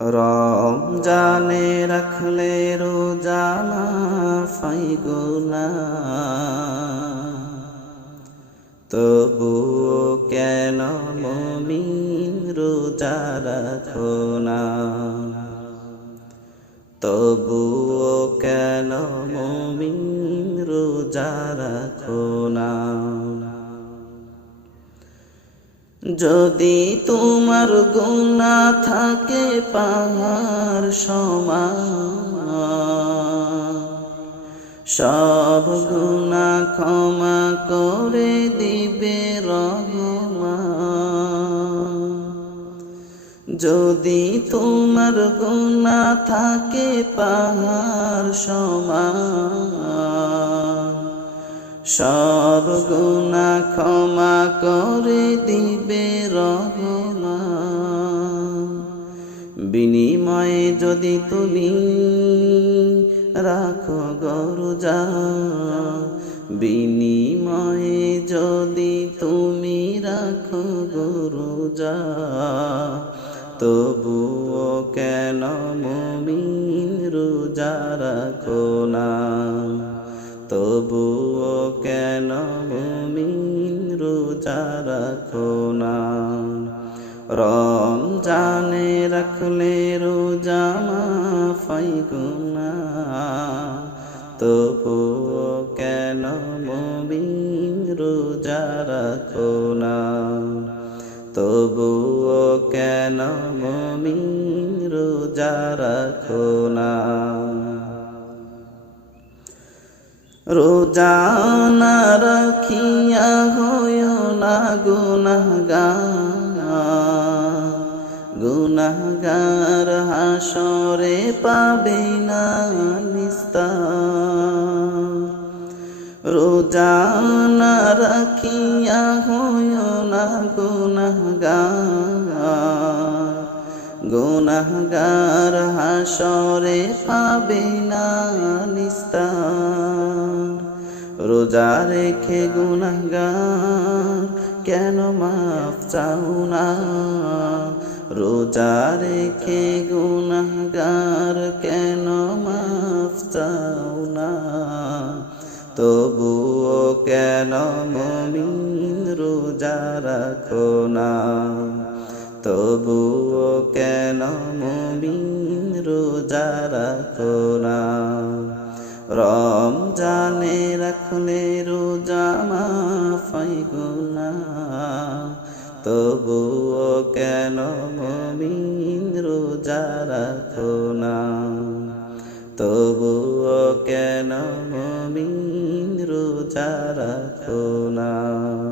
রমজানে রাখলে রোজানা ফাইগুনা তবুও কেন মমিন রোজা রাখো না? তবুও কেন মমিন রোজা রাখো না? যদি তোমার গুণা থাকে পাহাড় সমান, সব গুণা ক্ষমা করে দিবে যদি তোমার গুণা থাকে পাহাড় সমান সব গুণা ক্ষমা করে দিবে রহমান। বিনিময়ে যদি তুমি রাখো গরজা, বিনিময়ে যদি তুমি রাখো গরজা, তবুও কেন মমিন রোজা রাখো না? তবুও কেন মুমিন রোজা রাখো না। রমজানে রাখলে রোজা মাফাই গুনা তবুও কেন মুমিন রোজা রাখো না? তবুও কেন মুমিন রোজা রাখো না? রোজানা রাখিয়া হয় না গুনাহগার। গুনাহগার হাসরে পাবে না নিস্তার। রোজানা রাখিয়া হয় না গুনাহগার। গুনাহগার হাসরে পাবে না নিস্তার। রোজা রেখে গুনাহগার কেন মাফ চাও না? রোজা রেখে গুনাহগার কেন মাফ চাও না? তবুও কেন মমিন রোজা রাখো না? তবুও কেন মুমিন রোজা রাখো না? রমজানে তবুও কেন মমিন্দ্র রোজা রাখো না? তবুও কেন মমিন্দ্র রোজা রাখো না?